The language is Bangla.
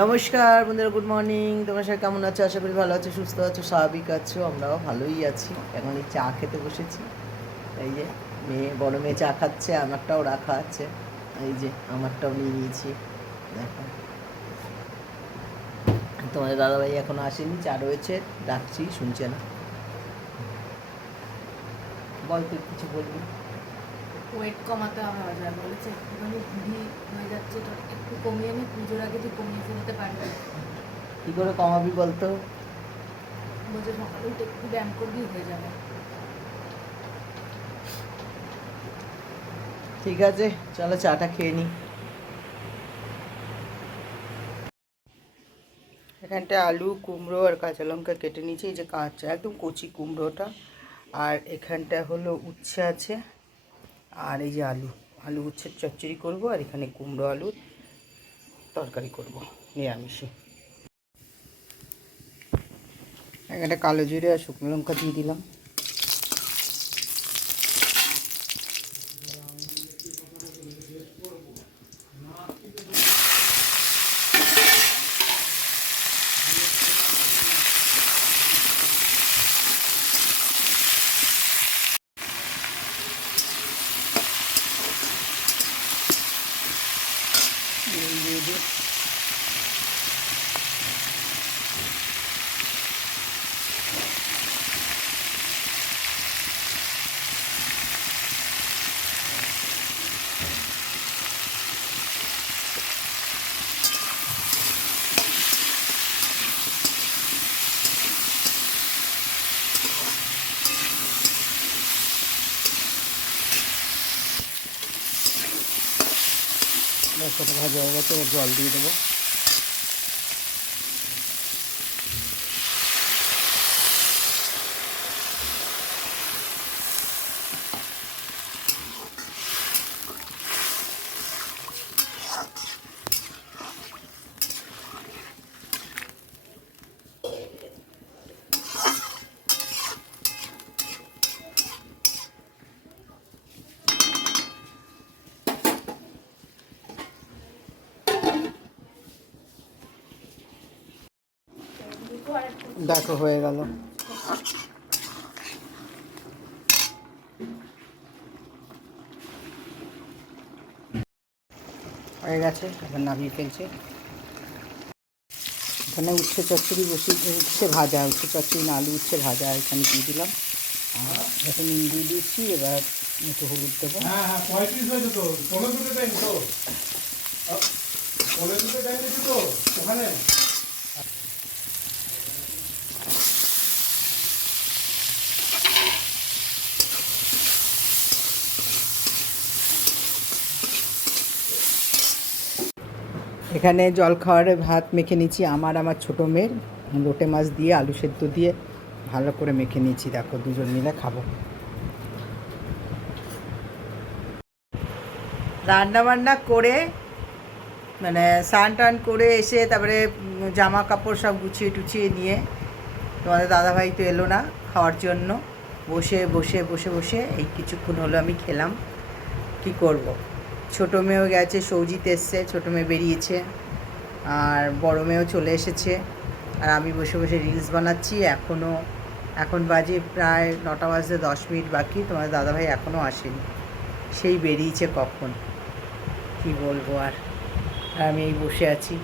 নমস্কার বন্ধুরা গুড মর্নিং তোমার সাথে কেমন আছো? আশা করি ভালো আছো, সুস্থ আছো, স্বাভাবিক আছো, আমরাও ভালোই আছি। এখন এই চা খেতে বসেছি। এই যে মেয়ে, বড় মেয়ে চা খাচ্ছে, আমারটাও রাখা আছে। এই যে আমারটাও নিয়ে নিয়েছি। দেখো। তোমাদের দাদাভাই এখনও আসেনি, চা রয়েছে ডাকছি শুনছে না। বল তুই কিছু বলবি। ওয়েট কমাতে হবে অজয় বলেছে। একটুখানি ঘুরি হয়ে যাচ্ছে তো একটু কমিয়ে নি পুজোর আগে তুই কমিয়ে ফেলতে পারবি। কী করে কমাবি বলতো? বলছে সকালে উঠে একটু ব্যায়াম করবি হয়ে যাবে। ঠিক আছে চলো চাটা খেয়ে নিই এখানটা আলু কুমড়ো আর কাঁচা লঙ্কা কেটে নিয়েছি এই যে কাঁচা একদম কচি কুমড়োটা। আর এখানটা হলো উচ্ছে আছে। আর এই যে আলু আলু উচ্ছের চচ্চড়ি করব আর এখানে কুমড়ো আলুর তরকারি করব, নিরামিষে। এখানে কালো জিরে আর শুকনো লঙ্কা দিয়ে দিলাম নুন দিয়ে দিই ওটা ভাজা হয়ে গেছে জল দিয়ে দেবো। দেখো, হয়ে গেল। হয়ে গেছে, এবার নামিয়ে ফেলছে। এখানে উচ্ছে চচ্চড়ি বসিয়ে উচ্ছে ভাজা, উচ্ছে চচ্চড়ি না, আলু উচ্ছে ভাজা এখানে দিয়ে দিলাম। আর এখন নুন দিয়ে দিচ্ছি, এবার একটু হলুদ দেবো। হ্যাঁ হ্যাঁ পঁয়ত্রিশ হয়েছে তো পনেরো দুটো টাইম তো পনেরো দুটো টাইম দিচ্ছি তো ওখানে এখানে জল খাওয়ারে ভাত মেখে নিচ্ছি আমার আমার ছোটো মেয়ের। লোটে মাছ দিয়ে, আলু সেদ্ধ দিয়ে ভালো করে মেখে নিয়েছি, দেখো, দুজন মিলে খাব। রান্না বান্না করে মানে স্নান টান করে এসে তারপরে জামা কাপড় সব গুছিয়ে টুছিয়ে নিয়ে, তোমাদের দাদাভাই তো এলো না খাওয়ার জন্য। বসে বসে বসে বসে এই কিছুক্ষণ হলো আমি খেলাম। কি করব। ছোটো মেয়েও গেছে সৌজিত এসছে, ছোটো মেয়ে বেরিয়েছে, আর বড় মেয়েও চলে এসেছে, আর আমি বসে বসে রিলস বানাচ্ছি এখনও এখন বাজে প্রায় নটা বাজতে দশ মিনিট বাকি তোমার দাদাভাই এখনও আসেনি, সেই বেরিয়েছে কখন, কি বলব আর আর আমি এই বসে আছি।